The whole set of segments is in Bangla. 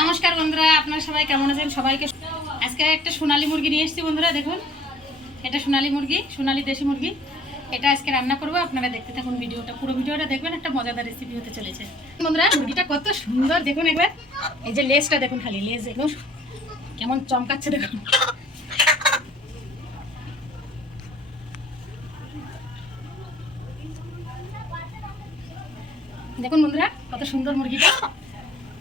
নমস্কার বন্ধুরা, আপনারা সবাই কেমন আছেন? সবাইকে আজকে একটা সোনালী মুরগি নিয়ে এসেছি বন্ধুরা, দেখুন। এটা সোনালী মুরগি, সোনালী দেশি মুরগি। এটা আজকে রান্না করব, আপনারা দেখতে থাকুন ভিডিওটা, পুরো ভিডিওটা দেখবেন, একটা মজাদার রেসিপি হতে চলেছে। বন্ধুরা, মুরগিটা কত সুন্দর, দেখুন একবার। এই যে লেজটা দেখুন খালি, লেজ দেখুন। কেমন চমকাচ্ছে দেখুন। দেখুন বন্ধুরা, কত সুন্দর মুরগিটা।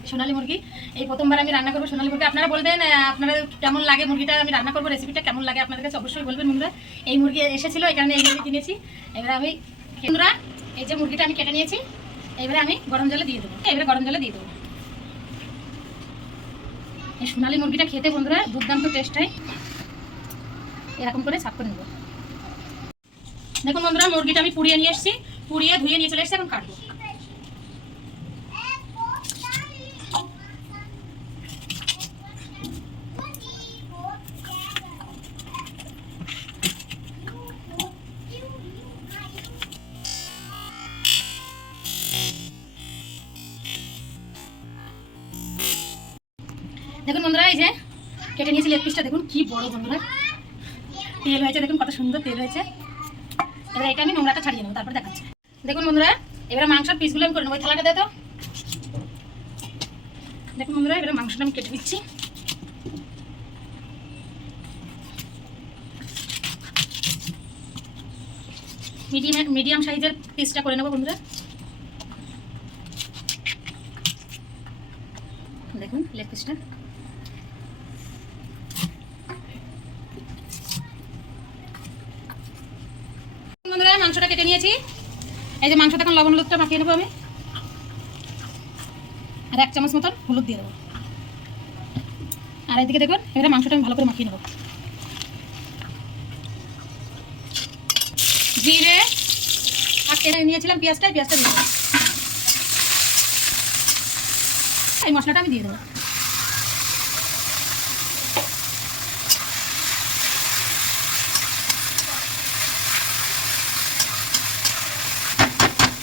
সোনালী মুরগি। এই প্রথমবার আমি রান্না করব সোনালী মুরগি। আপনারা বলবেন আপনারা কেমন লাগে মুরগিটা? আমি রান্না করব রেসিপিটা কেমন লাগে আপনাদের কাছে অবশ্যই বলবেন বন্ধুরা। এই মুরগি এসেছিল এই কারণে এই মুরগি কিনেছি। এবারে আমি বন্ধুরা, এই যে মুরগিটা আমি কেটে নিয়েছি, এবারে আমি গরম জলে দিয়ে দেবো। এবারে গরম জলে দিয়ে দেবো। এই সোনালী মুরগিটা খেতে বন্ধুরা দুর্দান্ত টেস্ট হয়। এরকম করে সাফ করে নেব। দেখুন বন্ধুরা, মুরগিটা আমি পুড়িয়ে নিয়ে এসেছি। পুড়িয়ে ধুয়ে নিয়ে চলে এসেছি, এখন কাটবো। দেখুন বন্ধুরা, এই যে কেটে নিয়েছি লেগ পিসটা দেখুন কি বড় বন্ধুরা। তেল হয়েছে, দেখুন কত সুন্দর তেল হয়েছে। এবার এটা আমি নোংরাটা ছাড়িয়ে নেব, তারপর দেখাচ্ছি। দেখুন বন্ধুরা, এবার মাংসের পিসগুলো আমি করে নেব থালাটা দে তো। দেখুন বন্ধুরা, এবার মাংসটা আমি কেটে নিচ্ছি। মিডিয়াম মিডিয়াম সাইজের পিসটা করে নেব বন্ধুরা। দেখুন লেগ পিসটা বন্ধুরা, মাংসটা কেটে নিয়েছি। এই যে মাংসটা এখন লবণ হলুদটা মাখিয়ে নেব আমি। আর এক চামচ মতন হলুদ দিয়ে দেবো। আর এদিকে দেখুন, এবারে মাংসটা আমি ভালো করে মাখিয়ে নেব। জিরে আর কেটে নিয়েছিলাম পেঁয়াজটা পেঁয়াজটা দিয়ে দেবো। এই মশলাটা আমি দিয়ে দেবো।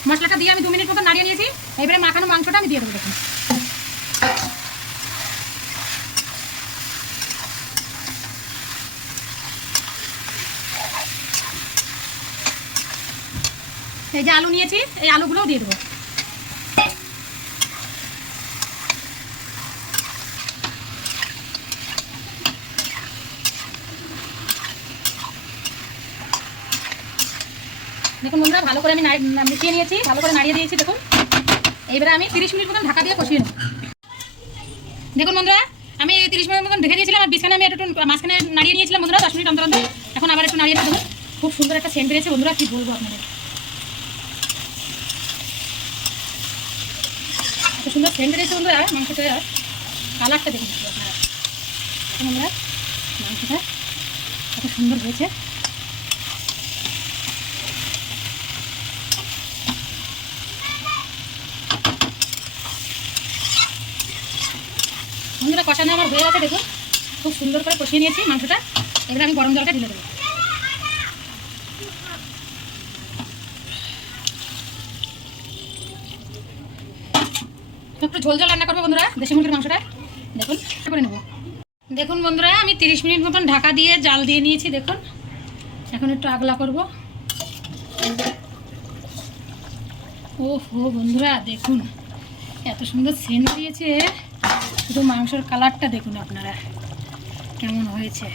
মশলাটা দিয়ে আমি দু মিনিট মতো নাড়িয়ে নিয়েছি। এবারে মাখানো মাংসটা আমি দিয়ে দেবো দেখুন। এই যে আলু নিয়েছি, এই আলুগুলোও দিয়ে দেবো। দেখুন বন্ধুরা, ভালো করে আমি মিশিয়ে নিয়েছি, ভালো করে নাড়িয়ে দিয়েছি, দেখুন। এইবারে আমি তিরিশ মিনিট মতন ঢাকা দিয়ে কষিয়ে দেখুন বন্ধুরা, আমি তিরিশ মিনিট মতন ঢেকে দিয়েছিলাম, আর বিছানা আমি একটু মাঝখানে নাড়িয়ে নিয়েছিলাম বন্ধুরা, দশ মিনিট অন্তর অন্তর। এখন আবার একটু নাড়িয়ে দেবো খুব সুন্দর একটা সেন্ট বেরিয়েছে। বন্ধুরা, কি বলব আপনাদের? এত সুন্দর সেন্ট বেরিয়েছে বন্ধুরা, মাংসটা কালারটা দেখুন। আপনারা দেখুন বন্ধুরা, মাংসটা কত সুন্দর হয়েছে। বন্ধুরা কষানো আমার হয়ে গেছে, দেখুন। খুব সুন্দর করে কষিয়ে নিয়েছি মাংসটা। এবারে আমি গরম জলটা ঢেলে দেবো। একটু ঝোল ঝোল রান্না করব বন্ধুরা, দেশি মুরগির মাংসটা। দেখুন করে নেব। দেখুন বন্ধুরা, আমি তিরিশ মিনিট মতন ঢাকা দিয়ে জাল দিয়ে নিয়েছি, দেখুন। এখন একটু আগলা করব। ও হো বন্ধুরা, দেখুন, এত সুন্দর সেন্ট দিয়েছে। শুধু মাংসের কালারটা দেখুন আপনারা, কেমন হয়েছে।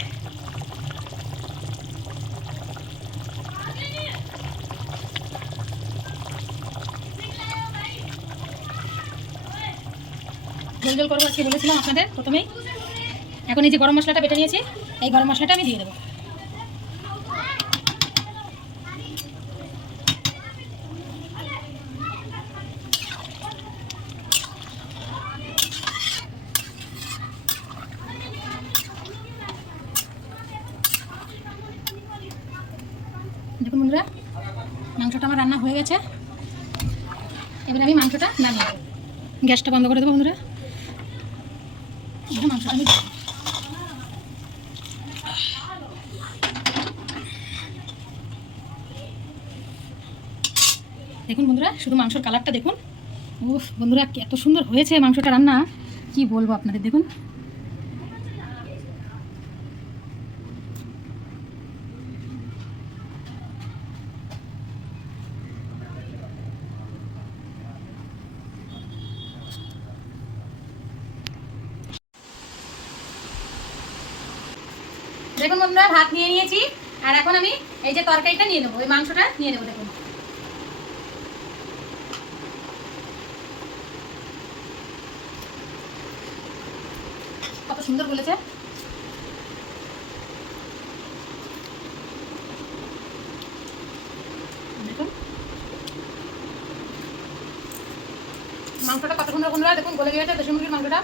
ঝোল করব আজকে বলেছিলাম আপনাদের প্রথমেই? এখন এই যে গরম মশলাটা বেটে নিয়েছি, এই গরম মশলাটা আমি দিয়ে দেবো দেখুন বন্ধুরা আমার রান্না হয়ে গেছে। এবার আমি মাংসটা নামিয়ে গ্যাসটা বন্ধ করে দেবো বন্ধুরা। মাংসটা আমি দেখুন বন্ধুরা, শুধু মাংসর কালারটা দেখুন। উফ, বন্ধুরা এত সুন্দর হয়েছে মাংসটা রান্না। কি বলব আপনাদের, দেখুন। দেখুন বন্ধুরা, ভাত নিয়ে নিয়েছি। আর এখন আমি এই যে তরকারিটা নিয়ে নেব, ওই মাংসটা নিয়ে নেব, দেখুন। কত সুন্দর বলেছে। মাংসটা কত সুন্দর বন্ধুরা? দেখুন, গলে গিয়েছে, দেশি মাংসটা।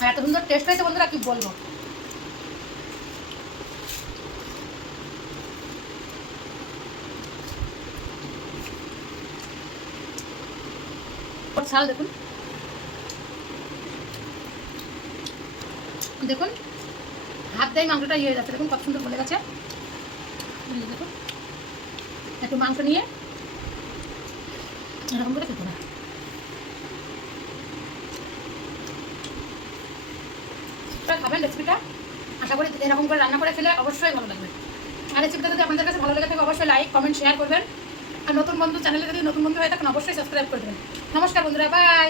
আর এত সুন্দর টেস্ট হয়েছে বন্ধুরা, কি বলব? ওর ছাল দেখুন। দেখুন, হাত দেয় মাংসটা ইয়ে হয়ে যাচ্ছে, দেখুন কত সুন্দর বলে গেছে। দেখুন, একটু মাংস নিয়ে এরকম করে খেতে খাবেন রেসিপিটা। আশা করি এরকম করে রান্না করে খেলে অবশ্যই ভালো লাগবে। আর রেসিপিটা যদি আপনাদের কাছে ভালো লেগে থাকে, অবশ্যই লাইক কমেন্ট শেয়ার করবেন। আর নতুন বন্ধু চ্যানেলে যদি নতুন বন্ধু হয়ে থাকেন, অবশ্যই সাবস্ক্রাইব করে দেবেন। নমস্কার বন্ধুরা বাই